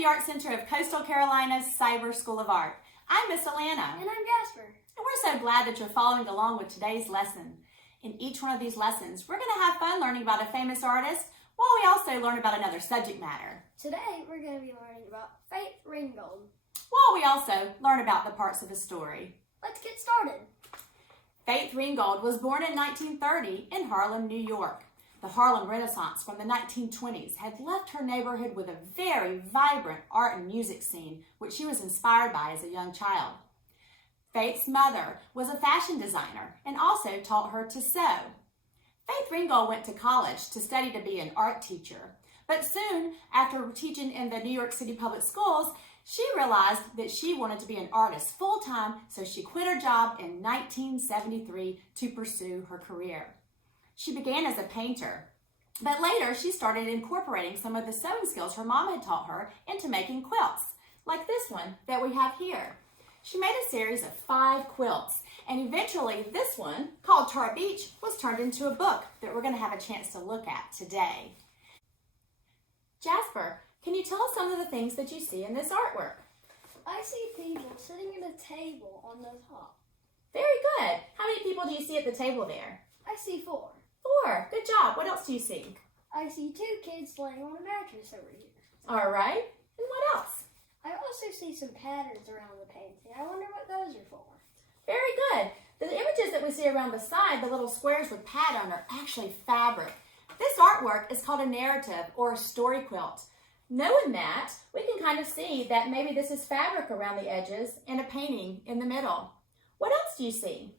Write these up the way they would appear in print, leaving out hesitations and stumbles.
the Art Center of Coastal Carolina's Cyber School of Art. I'm Miss Alana. And I'm Jasper. And we're so glad that you're following along with today's lesson. In each one of these lessons, we're going to have fun learning about a famous artist while we also learn about another subject matter. Today, we're going to be learning about Faith Ringgold, while we also learn about the parts of a story. Let's get started. Faith Ringgold was born in 1930 in Harlem, New York. The Harlem Renaissance from the 1920s had left her neighborhood with a very vibrant art and music scene, which she was inspired by as a young child. Faith's mother was a fashion designer and also taught her to sew. Faith Ringgold went to college to study to be an art teacher, but soon after teaching in the New York City public schools, she realized that she wanted to be an artist full-time, so she quit her job in 1973 to pursue her career. She began as a painter, but later she started incorporating some of the sewing skills her mom had taught her into making quilts, like this one that we have here. She made a series of 5 quilts, and eventually this one, called Tar Beach, was turned into a book that we're going to have a chance to look at today. Jasper, can you tell us some of the things that you see in this artwork? I see people sitting at a table on the top. Very good. How many people do you see at the table there? I see 4. 4. Good job. What else do you see? I see 2 kids laying on a mattress over here. All right. And what else? I also see some patterns around the painting. I wonder what those are for. Very good. The images that we see around the side, the little squares with pattern, are actually fabric. This artwork is called a narrative or a story quilt. Knowing that, we can kind of see that maybe this is fabric around the edges and a painting in the middle. What else do you see?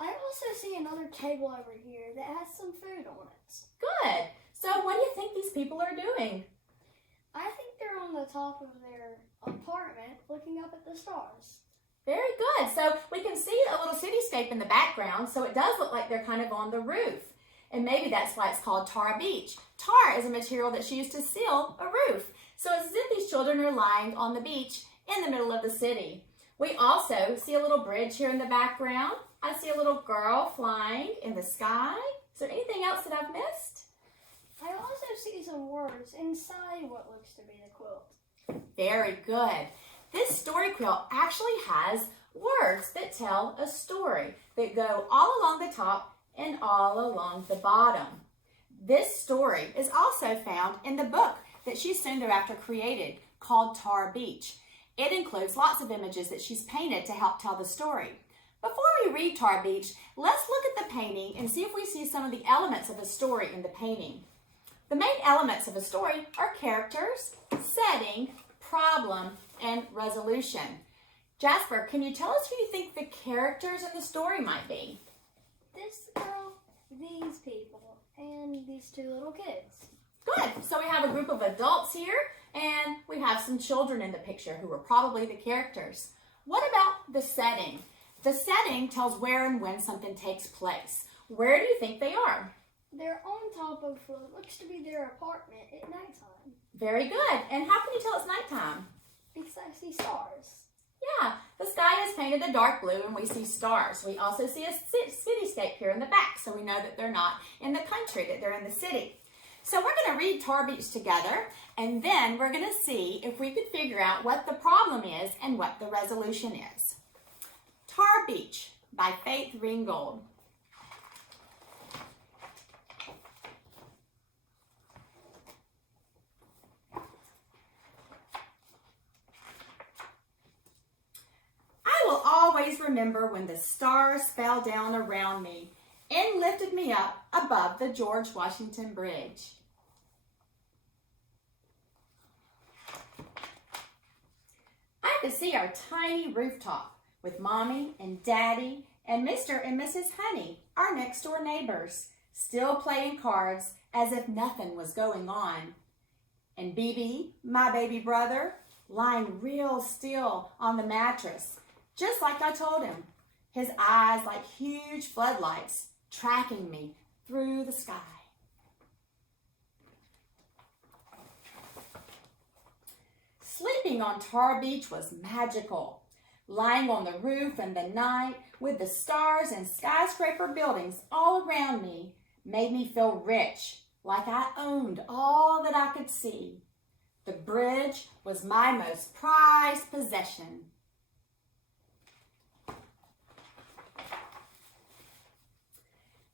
I also see another table over here that has some food on it. Good. So what do you think these people are doing? I think they're on the top of their apartment looking up at the stars. Very good. So we can see a little cityscape in the background, so it does look like they're kind of on the roof. And maybe that's why it's called Tar Beach. Tar is a material that's used to seal a roof. So it's as if these children are lying on the beach in the middle of the city. We also see a little bridge here in the background. I see a little girl flying in the sky. Is there anything else that I've missed? I also see some words inside what looks to be the quilt. Very good. This story quilt actually has words that tell a story that go all along the top and all along the bottom. This story is also found in the book that she soon thereafter created called Tar Beach. It includes lots of images that she's painted to help tell the story. Before we read Tar Beach, let's look at the painting and see if we see some of the elements of a story in the painting. The main elements of a story are characters, setting, problem, and resolution. Jasper, can you tell us who you think the characters in the story might be? This girl, these people, and these 2 little kids. Good. So we have a group of adults here, and we have some children in the picture who are probably the characters. What about the setting? The setting tells where and when something takes place. Where do you think they are? They're on top of what looks to be their apartment at nighttime. Very good. And how can you tell it's nighttime? Because I see stars. Yeah, the sky is painted a dark blue and we see stars. We also see a cityscape here in the back, so we know that they're not in the country, that they're in the city. So we're going to read Tar Beach together, and then we're going to see if we could figure out what the problem is and what the resolution is. Tar Beach by Faith Ringgold. Always remember when the stars fell down around me and lifted me up above the George Washington Bridge. I could see our tiny rooftop with Mommy and Daddy and Mr. and Mrs. Honey, our next door neighbors, still playing cards as if nothing was going on. And BB, my baby brother, lying real still on the mattress, just like I told him, his eyes like huge floodlights tracking me through the sky. Sleeping on Tar Beach was magical. Lying on the roof in the night with the stars and skyscraper buildings all around me made me feel rich, like I owned all that I could see. The bridge was my most prized possession.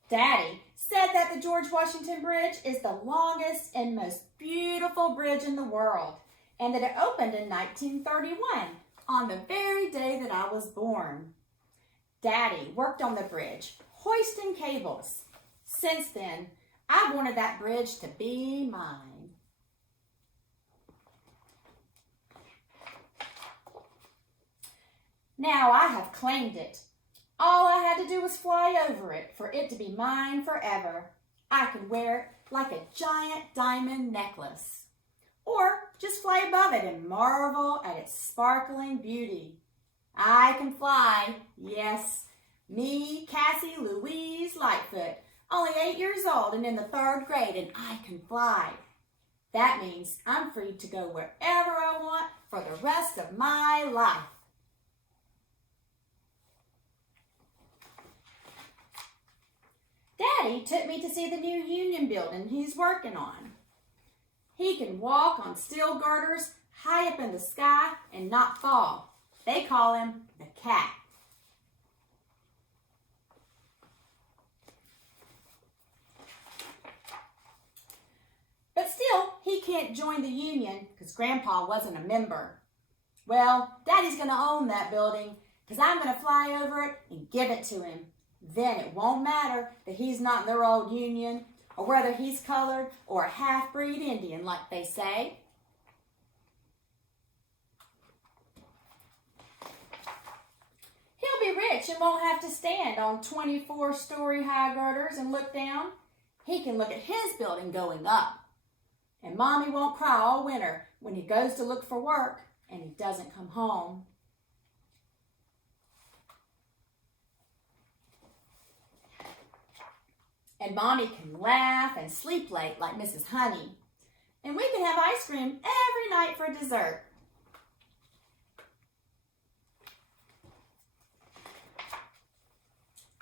Daddy said that the George Washington Bridge is the longest and most beautiful bridge in the world, and that it opened in 1931, on the very day that I was born. Daddy worked on the bridge, hoisting cables. Since then, I've wanted that bridge to be mine. Now I have claimed it. All I had to do was fly over it for it to be mine forever. I can wear it like a giant diamond necklace, or just fly above it and marvel at its sparkling beauty. I can fly, yes, me, Cassie Louise Lightfoot, only 8 years old and in the 3rd grade, and I can fly. That means I'm free to go wherever I want for the rest of my life. Daddy took me to see the new Union building he's working on. He can walk on steel girders high up in the sky and not fall. They call him the cat. But still, he can't join the Union because Grandpa wasn't a member. Well, Daddy's going to own that building because I'm going to fly over it and give it to him. Then it won't matter that he's not in their old Union, or whether he's colored or a half-breed Indian, like they say. He'll be rich and won't have to stand on 24-story high girders and look down. He can look at his building going up. And Mommy won't cry all winter when he goes to look for work and he doesn't come home. And Mommy can laugh and sleep late like Mrs. Honey. And we can have ice cream every night for dessert.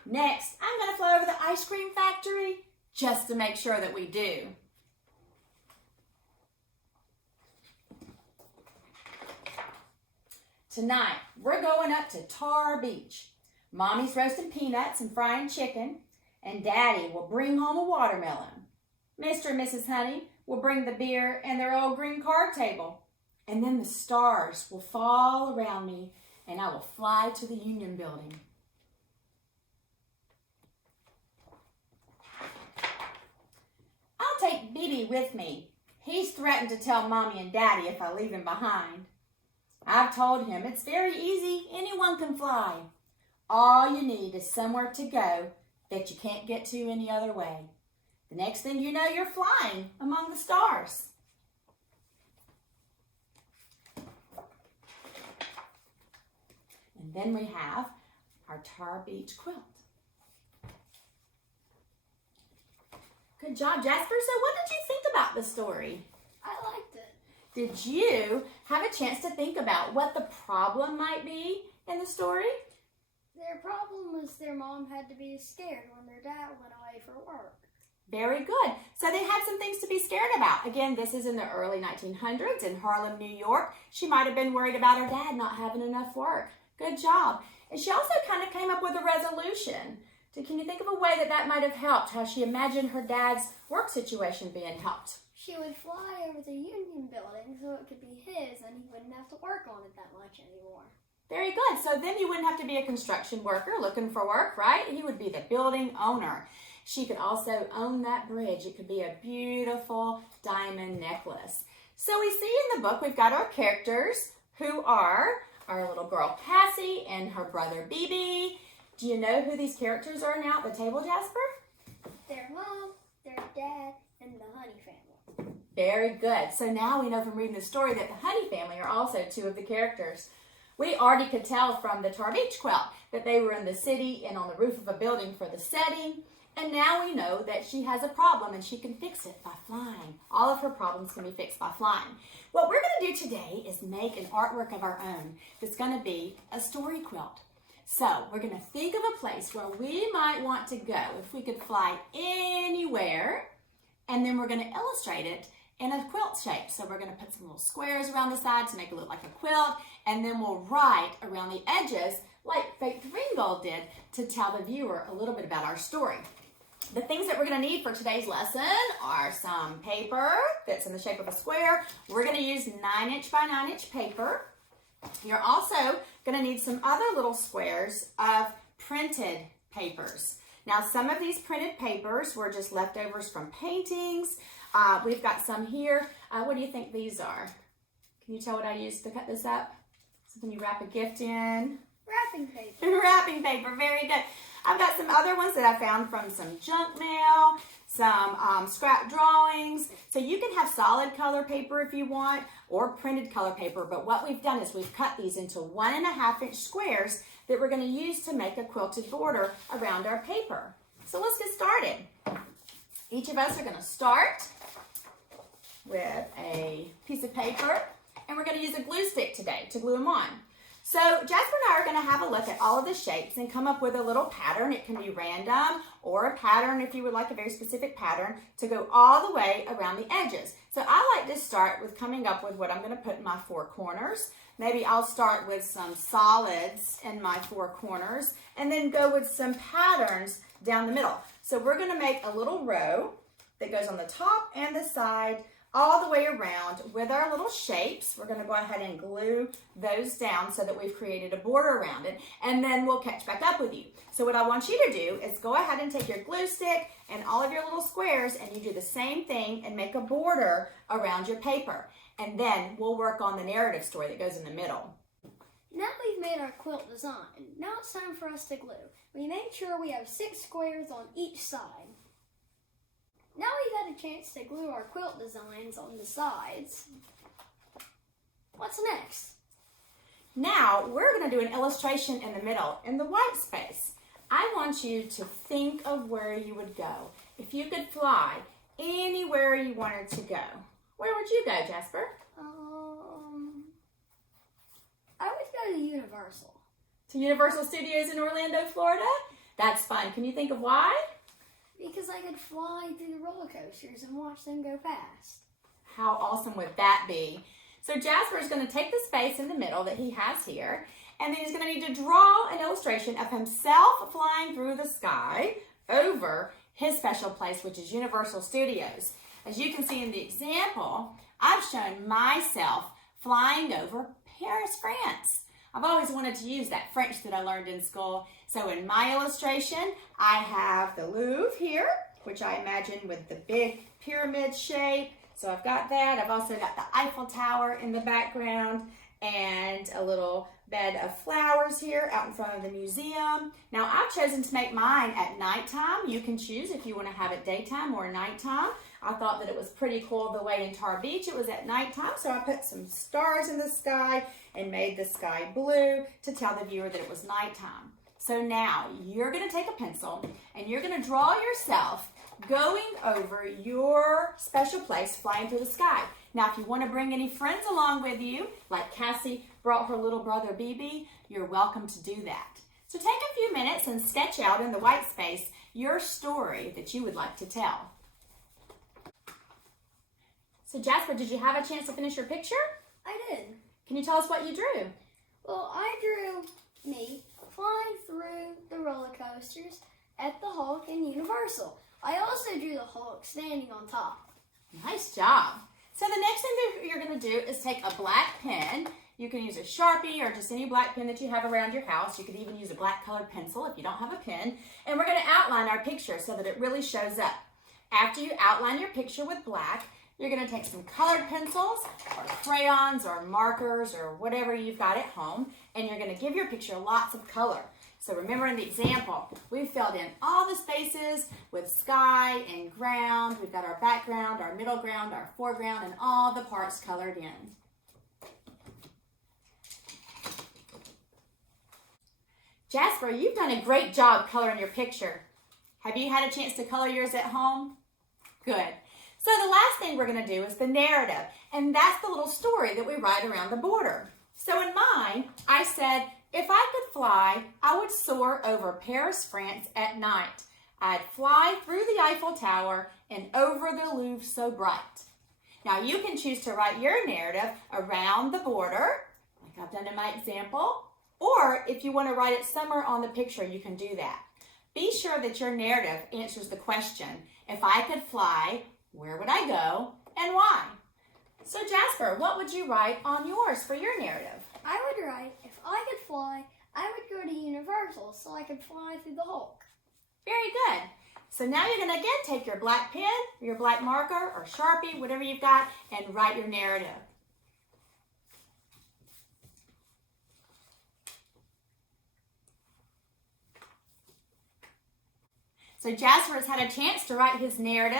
Next, I'm going to fly over the ice cream factory just to make sure that we do. Tonight, we're going up to Tar Beach. Mommy's roasting peanuts and frying chicken, and Daddy will bring home a watermelon. Mr. and Mrs. Honey will bring the beer and their old green card table. And then the stars will fall around me, and I will fly to the Union building. I'll take Bibi with me. He's threatened to tell Mommy and Daddy if I leave him behind. I've told him it's very easy. Anyone can fly. All you need is somewhere to go that you can't get to any other way. The next thing you know, you're flying among the stars. And then we have our Tar Beach quilt. Good job, Jasper. So what did you think about the story? I liked it. Did you have a chance to think about what the problem might be in the story? Their problem was their mom had to be scared when their dad went away for work. Very good. So they had some things to be scared about. Again, this is in the early 1900s in Harlem, New York. She might have been worried about her dad not having enough work. Good job. And she also kind of came up with a resolution. Can you think of a way that that might have helped, how she imagined her dad's work situation being helped? She would fly over the Union building so it could be his and he wouldn't have to work on it that much anymore. Very good. So then he wouldn't have to be a construction worker looking for work, right? He would be the building owner. She could also own that bridge. It could be a beautiful diamond necklace. So we see in the book we've got our characters who are our little girl Cassie and her brother Bibi. Do you know who these characters are now at the table, Jasper? Their mom, their dad, and the Honey family. Very good. So now we know from reading the story that the Honey family are also two of the characters. We already could tell from the Tar Beach quilt that they were in the city and on the roof of a building for the setting. And now we know that she has a problem and she can fix it by flying. All of her problems can be fixed by flying. What we're going to do today is make an artwork of our own that's going to be a story quilt. So we're going to think of a place where we might want to go if we could fly anywhere, and then we're going to illustrate it in a quilt shape. So we're going to put some little squares around the side to make it look like a quilt, and then we'll write around the edges like Faith Ringgold did to tell the viewer a little bit about our story. The things that we're going to need for today's lesson are some paper that's in the shape of a square. We're going to use 9" by 9" paper. You're also going to need some other little squares of printed papers. Now, some of these printed papers were just leftovers from paintings. We've got some here. What do you think these are? Can you tell what I used to cut this up? Something you wrap a gift in? Wrapping paper. Wrapping paper, very good. I've got some other ones that I found from some junk mail, some scrap drawings. So you can have solid color paper if you want, or printed color paper. But what we've done is we've cut these into 1.5" squares that we're going to use to make a quilted border around our paper. So let's get started. Each of us are going to start with a piece of paper, and we're going to use a glue stick today to glue them on. So Jasper and I are going to have a look at all of the shapes and come up with a little pattern. It can be random or a pattern if you would like a very specific pattern to go all the way around the edges. So I like to start with coming up with what I'm going to put in my 4 corners. Maybe I'll start with some solids in my 4 corners and then go with some patterns down the middle. So we're going to make a little row that goes on the top and the side all the way around with our little shapes. We're going to go ahead and glue those down so that we've created a border around it, and then we'll catch back up with you. So what I want you to do is go ahead and take your glue stick and all of your little squares, and you do the same thing and make a border around your paper. And then we'll work on the narrative story that goes in the middle. Now we've made our quilt design. Now it's time for us to glue. We made sure we have 6 squares on each side. Now we've had a chance to glue our quilt designs on the sides. What's next? Now we're going to do an illustration in the middle, in the white space. I want you to think of where you would go. If you could fly anywhere you wanted to go, where would you go, Jasper? I would go to Universal. To Universal Studios in Orlando, Florida? That's fun. Can you think of why? Because I could fly through the roller coasters and watch them go past. How awesome would that be? So Jasper is going to take the space in the middle that he has here, and then he's going to need to draw an illustration of himself flying through the sky over his special place, which is Universal Studios. As you can see in the example, I've shown myself flying over Paris, France. I've always wanted to use that French that I learned in school. So in my illustration, I have the Louvre here, which I imagine with the big pyramid shape. So I've got that. I've also got the Eiffel Tower in the background and a little bed of flowers here out in front of the museum. Now I've chosen to make mine at nighttime. You can choose if you want to have it daytime or nighttime. I thought that it was pretty cool the way in Tar Beach it was at nighttime, so I put some stars in the sky and made the sky blue to tell the viewer that it was nighttime. So now you're going to take a pencil and you're going to draw yourself going over your special place flying through the sky. Now if you want to bring any friends along with you, like Cassie brought her little brother BB, you're welcome to do that. So take a few minutes and sketch out in the white space your story that you would like to tell. So Jasper, did you have a chance to finish your picture? I did. Can you tell us what you drew? Well, I drew me flying through the roller coasters at the Hulk in Universal. I also drew the Hulk standing on top. Nice job. So the next thing that you're going to do is take a black pen. You can use a Sharpie or just any black pen that you have around your house. You could even use a black colored pencil if you don't have a pen. And we're going to outline our picture so that it really shows up. After you outline your picture with black, you're going to take some colored pencils or crayons or markers or whatever you've got at home, and you're going to give your picture lots of color. So remember in the example, we filled in all the spaces with sky and ground. We've got our background, our middle ground, our foreground, and all the parts colored in. Jasper, you've done a great job coloring your picture. Have you had a chance to color yours at home? Good. So the last thing we're going to do is the narrative, and that's the little story that we write around the border. So in mine, I said, if I could fly, I would soar over Paris, France at night. I'd fly through the Eiffel Tower and over the Louvre so bright. Now you can choose to write your narrative around the border, like I've done in my example, or if you want to write it somewhere on the picture, you can do that. Be sure that your narrative answers the question, if I could fly, where would I go and why? So Jasper, what would you write on yours for your narrative? I would write, if I could fly, I would go to Universal so I could fly through the Hulk. Very good. So now you're going to again take your black pen, your black marker, or Sharpie, whatever you've got, and write your narrative. So Jasper has had a chance to write his narrative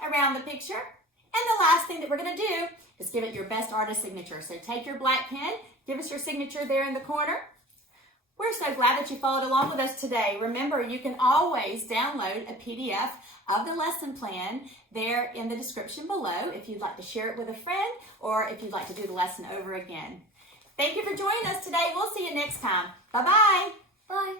around the picture. And the last thing that we're going to do is give it your best artist signature. So take your black pen, give us your signature there in the corner. We're so glad that you followed along with us today. Remember, you can always download a PDF of the lesson plan there in the description below if you'd like to share it with a friend or if you'd like to do the lesson over again. Thank you for joining us today. We'll see you next time. Bye-bye. Bye.